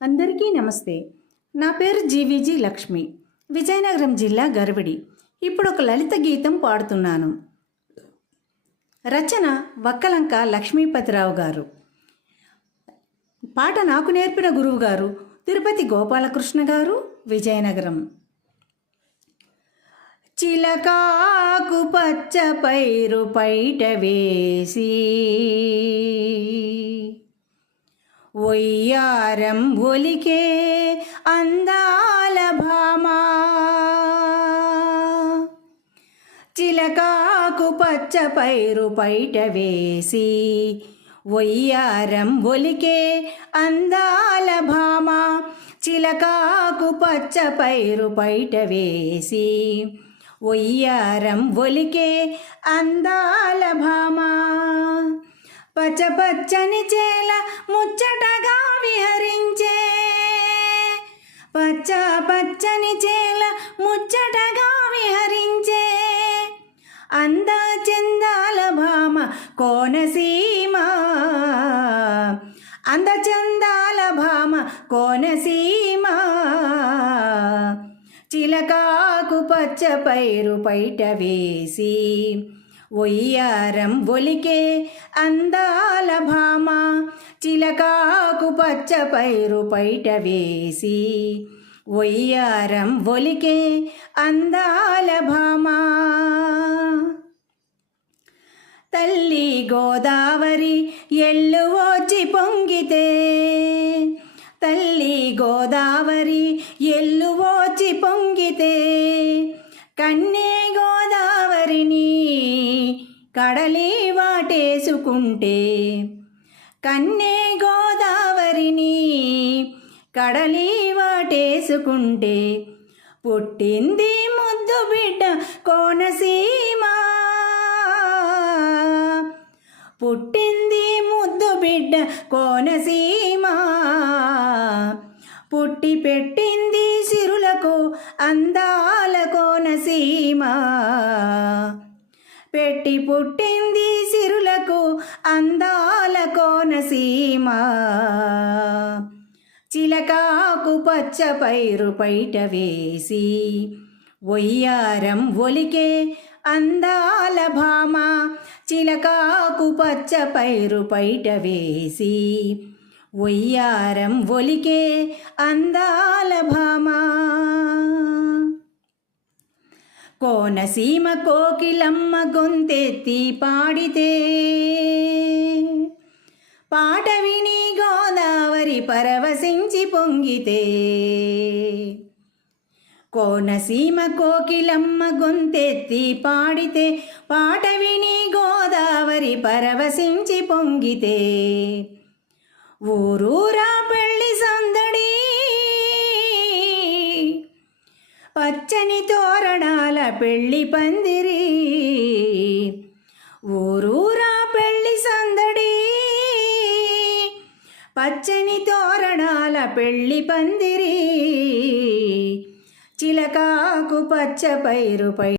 అందరికీ నమస్తే. నా పేరు జీవీజీ లక్ష్మి, విజయనగరం జిల్లా గర్విడి. ఇప్పుడు ఒక లలిత గీతం పాడుతున్నాను. రచన వక్కలంక లక్ష్మీపతిరావు గారు. పాట నాకు నేర్పిన గురువు గారు తిరుపతి గోపాలకృష్ణ గారు, విజయనగరం. చిలకాకు పచ్చ పైరు పైట వేసి ఒయ్యారం ఒలికే అందాల భామా, చిలకాకు పచ్చ పైరు పైట వేసి ఒయ్యారం ఒలికే అందాల భామా, చిలకాకు పచ్చ పైరు పైట వేసి ఒయ్యారం ఒలికే అందాల భామా, పచ్చ పచ్చని చేల ముచ్చటగా విహరించే, పచ్చ పచ్చని చేల ముచ్చటగా విహరించే అంద చందాల భామ కోనసీమ, అంద చందాల భామ కోనసీమ, చిలకాకు పచ్చ పైరు పైట వేసి ఒయ్యారం ఒలికే అందాల భామ, చిలకాకు పచ్చ పైరు పైట వేసి ఒయ్యారం ఒలికే అందాల భామ. తల్లి గోదావరి ఎల్లు వచ్చి పొంగితే, తల్లి గోదావరి ఎల్లు వచ్చి పొంగితే కన్నే గోదావరిని కడలి వాటేసుకుంటే, కన్నే గోదావరిని కడలి వాటేసుకుంటే పుట్టింది ముద్దు బిడ్డ కోనసీమ, పుట్టింది ముద్దు బిడ్డ కోనసీమ, పుట్టి పెట్టింది సిరులకు అందాల కోనసీమ, పెట్టి పుట్టింది సిరులకు అందాల కోనసీమ, చిలకాకు పచ్చ పైరు పైట వేసి ఒయ్యారం ఒలికే అందాల భామ, చిలకాకు పచ్చ పైరు పైట వేసి ఒయ్యారం ఒలికే అందాల భామ. కోనసీమ కోకిలమ్మ గొంతెత్తి పాడితే, పాట విని గోదావరి పరవశించి పొంగితే, కోనసీమ కోకిలమ్మ గొంతెత్తి పాడితే, పాట విని గోదావరి పరవశించి పొంగితే ఊరూరా పెళ్ళి సందడి, పచ్చని తోరణాల పెళ్ళి పందిరి, ఊరూరా పెళ్ళి సందడి, పచ్చని తోరణాల పెళ్ళి పందిరి, చిలకాకు పచ్చ పైరు పై